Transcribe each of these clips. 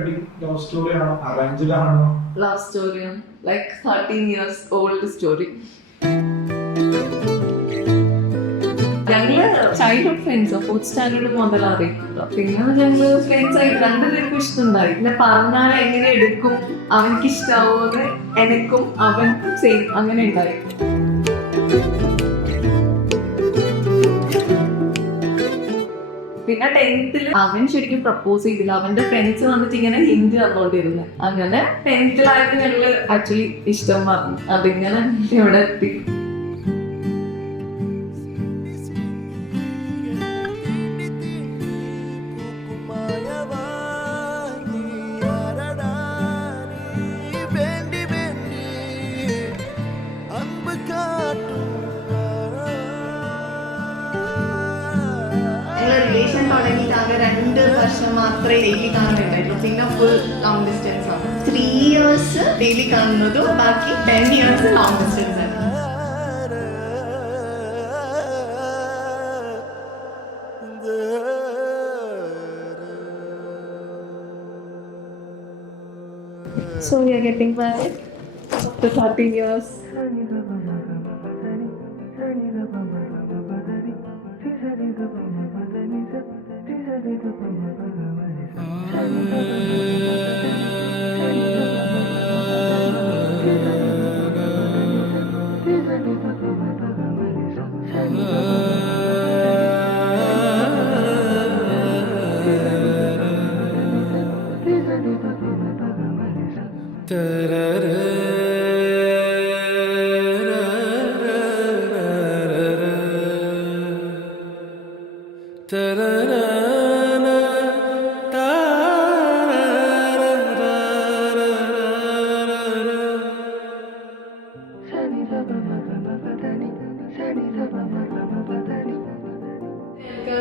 Wedding love story ആണോ arranged ആണോ? Love സ്റ്റോറിയും ലൈക്ക് 13 years ഓൾഡ് സ്റ്റോറി. ഞങ്ങള് ചൈൽഡ്ഹുഡ് ഫ്രണ്ട്സ്, 4th സ്റ്റാൻഡേർഡ് മുതൽ അറിയില്ല. പിന്നെ ഞങ്ങള് ഫ്രണ്ട്സ് ആയിട്ട് രണ്ടുപേർക്കും ഇഷ്ടമുണ്ടായി. പിന്നെ പറഞ്ഞാൽ എങ്ങനെ എടുക്കും, അവനക്ക് ഇഷ്ടാവോന്ന് എനക്കും അവൻക്കും സെയിം അങ്ങനെ ഉണ്ടായി. പിന്നെ 10th അവൻ ശരിക്കും പ്രപ്പോസ് ചെയ്തില്ല. അവന്റെ ഫ്രണ്ട്സ് വന്നിട്ട് ഇങ്ങനെ ഹിന്ദി തന്നോണ്ടിരുന്നു. അങ്ങനെ 10th ഞങ്ങള് ആക്ച്വലി ഇഷ്ടം പറഞ്ഞു. അതിങ്ങനെ ഇവിടെ എത്തി. റിലേഷൻ തുടങ്ങിയിട്ട് ആകെ 2 വർഷം മാത്രമേ ഡെയിലി കാണുന്നുണ്ടായിട്ടുള്ളൂ. പിന്നെ ഫുൾ ലോങ് ഡിസ്റ്റൻസ് ആണ്. 3 years ഡെയിലി കാണുന്നതും ബാക്കി 10 years ലോങ് ഡിസ്റ്റൻസ് ആണ്. So we are getting married after 13 years.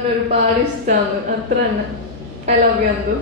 ഒരുപാട് ഇഷ്ടമാണ്. അത്ര തന്നെ. I love you Anthu.